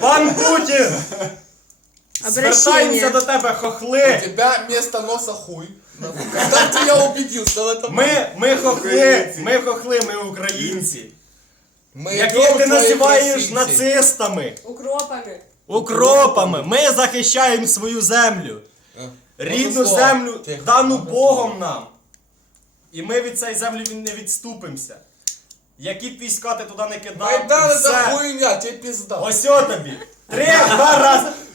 Пан Путін! Звертаємося до тебе, хохли! У тебе носа хуй. я в Ми, ми хохли! Ми хохли, ми українці! Ми Які ти називаєш нацистами! Укропами. Укропами! Ми захищаємо свою землю! Рідну землю, дану Богом нам! І ми від цієї землі не відступимося! Які піська ти туди не кидав? Майдан, все. Майдан за хуйня, ти пізда. О ось ось тобі три два, рази.